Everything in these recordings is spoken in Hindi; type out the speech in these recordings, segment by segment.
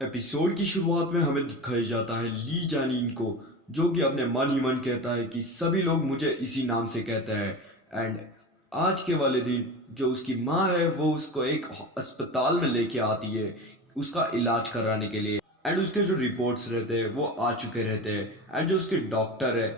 एपिसोड की शुरुआत में हमें दिखाया जाता है ली जानिन को, जो कि अपने मन ही मन कहता है कि सभी लोग मुझे इसी नाम से कहते हैं। एंड आज के वाले दिन जो उसकी माँ है वो उसको एक अस्पताल में लेके आती है उसका इलाज कराने के लिए। एंड उसके जो रिपोर्ट्स रहते हैं वो आ चुके रहते हैं। एंड जो उसके डॉक्टर है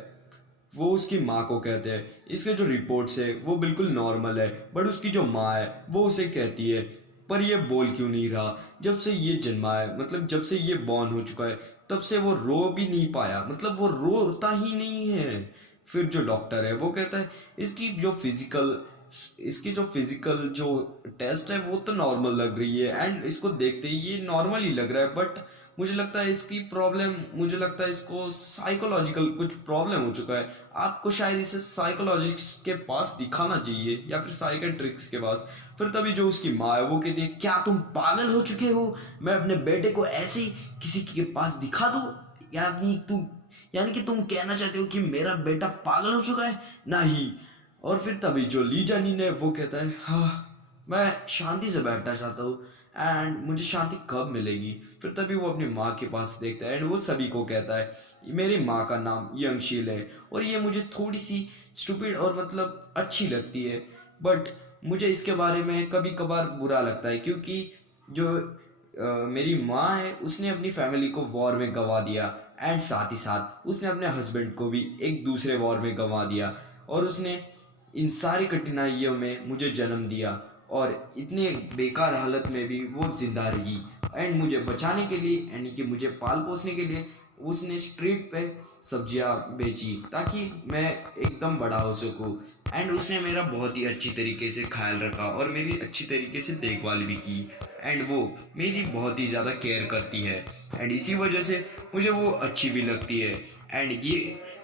वो उसकी माँ को कहते हैं इसके जो रिपोर्ट्स है वो बिल्कुल नॉर्मल है, बट उसकी जो माँ है वो उसे कहती है पर ये बोल क्यों नहीं रहा। जब से ये जन्मा है, मतलब जब से ये बॉर्न हो चुका है, तब से वो रो भी नहीं पाया, मतलब वो रोता ही नहीं है। फिर जो डॉक्टर है वो कहता है इसकी जो फिजिकल जो टेस्ट है वो तो नॉर्मल लग रही है एंड इसको देखते ही ये नॉर्मल ही लग रहा है, बट मुझे लगता है इसको साइकोलॉजिकल कुछ प्रॉब्लम हो चुका है। आपको शायद इसे साइकोलॉजिस्ट के पास दिखाना चाहिए या फिर साइकेट्रिक्स के पास। फिर तभी जो उसकी माँ है वो कहती है क्या तुम पागल हो चुके हो, मैं अपने बेटे को ऐसे ही किसी के पास दिखा दूँ? यानी कि तुम कहना चाहते हो कि मेरा बेटा पागल हो चुका है? नहीं। और फिर तभी जो ली जानी ने वो कहता है हाँ मैं शांति से बैठना चाहता हूँ एंड मुझे शांति कब मिलेगी। फिर तभी वो अपनी माँ के पास देखता है एंड वो सभी को कहता है मेरी माँ का नाम यंगशील है और ये मुझे थोड़ी सी स्टूपिड और मतलब अच्छी लगती है, बट मुझे इसके बारे में कभी कभार बुरा लगता है क्योंकि जो मेरी माँ है उसने अपनी फैमिली को वॉर में गंवा दिया एंड साथ ही साथ उसने अपने हस्बैंड को भी एक दूसरे वॉर में गंवा दिया और उसने इन सारी कठिनाइयों में मुझे जन्म दिया और इतने बेकार हालत में भी वो जिंदा रही एंड मुझे बचाने के लिए यानी कि मुझे पाल पोसने के लिए उसने स्ट्रीट पे सब्जियां बेची ताकि मैं एकदम बड़ा हो सकूं एंड उसने मेरा बहुत ही अच्छी तरीके से ख्याल रखा और मेरी अच्छी तरीके से देखभाल भी की एंड वो मेरी बहुत ही ज़्यादा केयर करती है एंड इसी वजह से मुझे वो अच्छी भी लगती है एंड ये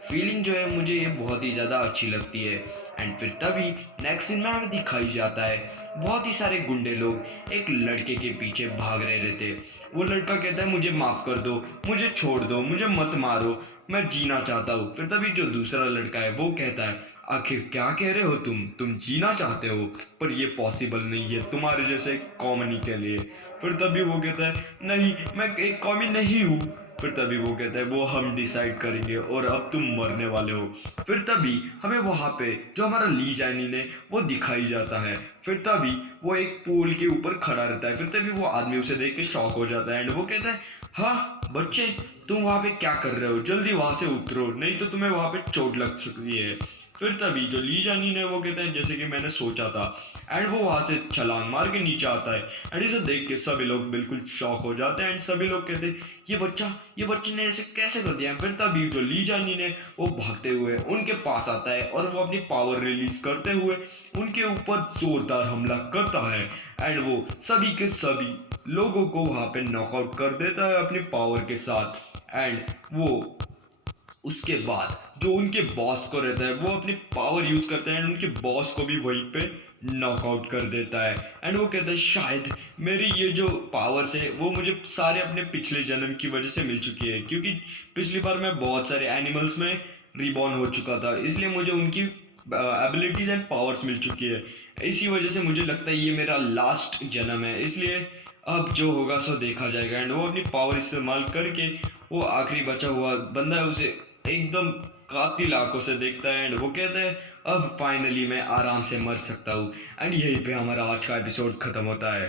फीलिंग जो है मुझे ये बहुत ही ज़्यादा अच्छी लगती है। एंड फिर तभी नेक्स्ट सीन में हमें दिखाई जाता है बहुत ही सारे गुंडे लोग एक लड़के के पीछे भाग रहे रहते। वो लड़का कहता है मुझे माफ़ कर दो, मुझे छोड़ दो, मुझे मत मारो, मैं जीना चाहता हूँ। फिर तभी जो दूसरा लड़का है वो कहता है आखिर क्या कह रहे हो तुम जीना चाहते हो पर ये पॉसिबल नहीं है तुम्हारे जैसे कॉमनी के लिए। फिर तभी वो कहता है नहीं मैं एक कॉमी नहीं हूँ। फिर तभी वो कहता है वो हम डिसाइड करेंगे और अब तुम मरने वाले हो। फिर तभी हमें वहाँ पे जो हमारा ली जानी ने वो दिखाई जाता है। फिर तभी वो एक पोल के ऊपर खड़ा रहता है। फिर तभी वो आदमी उसे देख के शॉक हो जाता है एंड वो कहता है हाँ बच्चे तुम वहाँ पे क्या कर रहे हो, जल्दी वहाँ से उतरो नहीं तो तुम्हें वहाँ पे चोट लग सकती है। फिर तभी जो ली जानी ने वो कहता है जैसे कि मैंने सोचा था एंड वो वहाँ से छलांग मार के नीचे आता है एंड इसे देख के सभी लोग बिल्कुल शॉक हो जाते हैं एंड सभी लोग कहते हैं ये बच्चे ने ऐसे कैसे कर दिया। फिर तभी जो ली जानी ने वो भागते हुए उनके पास आता है और वो अपनी पावर रिलीज करते हुए उनके ऊपर जोरदार हमला करता है एंड वो सभी के सभी लोगों को वहाँ पे नॉकआउट कर देता है अपनी पावर के साथ। एंड वो उसके बाद जो उनके बॉस को रहता है वो अपनी पावर यूज करता है एंड उनके बॉस को भी वहीं पे नॉकआउट कर देता है एंड वो कहता है शायद मेरी ये जो पावर्स है वो मुझे सारे अपने पिछले जन्म की वजह से मिल चुकी है क्योंकि पिछली बार मैं बहुत सारे एनिमल्स में रिबॉर्न हो चुका था, इसलिए मुझे उनकी एबिलिटीज एंड पावर्स मिल चुकी है। इसी वजह से मुझे लगता है ये मेरा लास्ट जन्म है, इसलिए अब जो होगा सो देखा जाएगा। एंड वो अपनी पावर इस्तेमाल करके वो आखिरी बचा हुआ बंदा है उसे एकदम कातिल आंखों से देखता है एंड वो कहता है अब फाइनली मैं आराम से मर सकता हूँ। एंड यहीं पे हमारा आज का एपिसोड खत्म होता है।